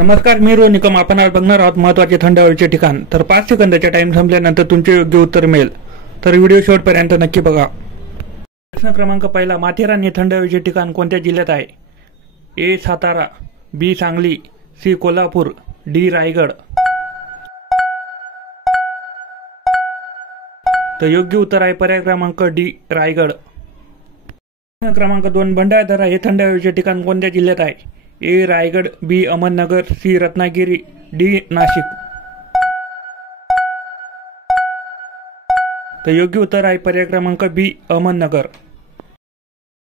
नमस्कार, मी रोहन निकम. आपण आज बघणार आहोत महत्त्वाचे थंड हवेचे ठिकाण. तर 5 सेकंदाचा टाइम संपल्यानंतर तुमचे योग्य उत्तर मिळेल, तर व्हिडिओ शेवटपर्यंत नक्की बघा. प्रश्न क्रमांक पहिला, माथेरान हे थंड हवेचे ठिकाण कोणत्या जिल्ह्यात आहे? ए सातारा, बी सांगली, सी कोल्हापूर, डी रायगड. तर योग्य उत्तर आहे पर्याय क्रमांक डी रायगड. प्रश्न क्रमांक 2, भंडारदरा हे थंड हवेचे ठिकाण कोणत्या जिल्ह्यात आहे? ए रायगड, बी अहमदनगर, सी रत्नागिरी, डी नाशिक. तर योग्य उत्तर आहे पर्याय क्रमांक बी अहमदनगर.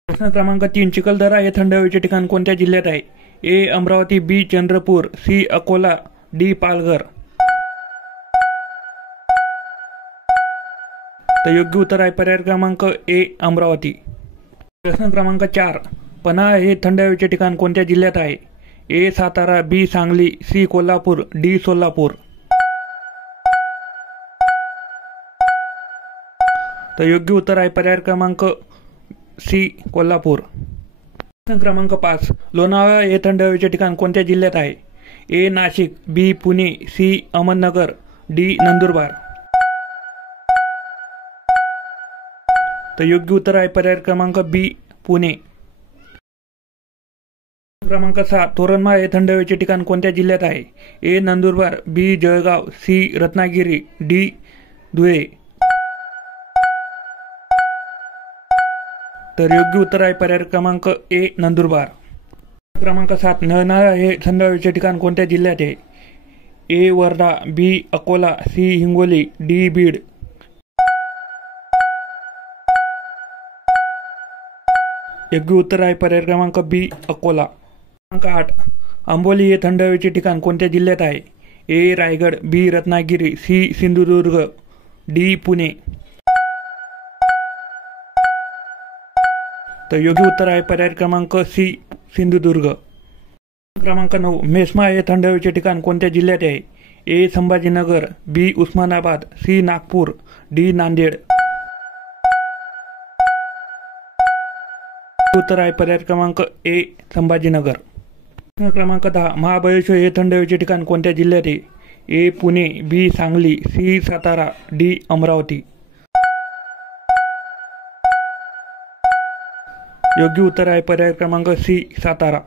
प्रश्न क्रमांक 3, चिखलदरा हे थंड हवेचे ठिकाण कोणत्या जिल्ह्यात आहे? ए अमरावती, बी चंद्रपूर, सी अकोला, डी पालघर. तर योग्य उत्तर आहे पर्याय क्रमांक ए अमरावती. प्रश्न क्रमांक 4, पन्हाळा हे थंड हवेचे ठिकाण कोणत्या जिल्ह्यात आहे? ए सातारा, बी सांगली, सी कोल्हापूर, डी सोलापूर. तर योग्य उत्तर आहे पर्याय क्रमांक सी कोल्हापूर. प्रश्न क्रमांक 5, लोणावळा हे थंड हवेचे ठिकाण कोणत्या जिल्ह्यात आहे? ए नाशिक, बी पुणे, सी अहमदनगर, डी नंदुरबार. तर योग्य उत्तर आहे पर्याय क्रमांक बी पुणे. क्रमांक 6, तोरणमाळ हे थंड हवेचे ठिकाण कोणत्या जिल्ह्यात आहे? ए नंदुरबार, बी जळगाव, सी रत्नागिरी, डी धुळे. तर योग्य उत्तर आहे पर्याय क्रमांक ए नंदुरबार. क्रमांक 7, नळनाळा हे थंड हवेचे ठिकाण कोणत्या जिल्ह्यात आहे? ए वर्धा, बी अकोला, सी हिंगोली, डी बीड. योग्य उत्तर आहे पर्याय क्रमांक बी अकोला. क्रमांक 8, आंबोली हे थंड हवेचे ठिकाण कोणत्या जिल्ह्यात आहे? ए रायगड, बी रत्नागिरी, सी सिंधुदुर्ग, डी पुणे. तर योग्य उत्तर आहे पर्याय क्रमांक सी सिंधुदुर्ग. क्रमांक 9, मेस्मा हे थंड हवेचे ठिकाण कोणत्या जिल्ह्यात आहे? ए संभाजीनगर, बी उस्मानाबाद, सी नागपूर, डी नांदेड. उत्तर आहे पर्याय क्रमांक ए संभाजीनगर. क्रमांक 10, महाबळेश्वर हे थंड हवेचे ठिकाण कोणत्या जिल्ह्यात आहे? ए पुणे, बी सांगली, सी सातारा, डी अमरावती. योग्य उत्तर आहे पर्याय क्रमांक सी सातारा.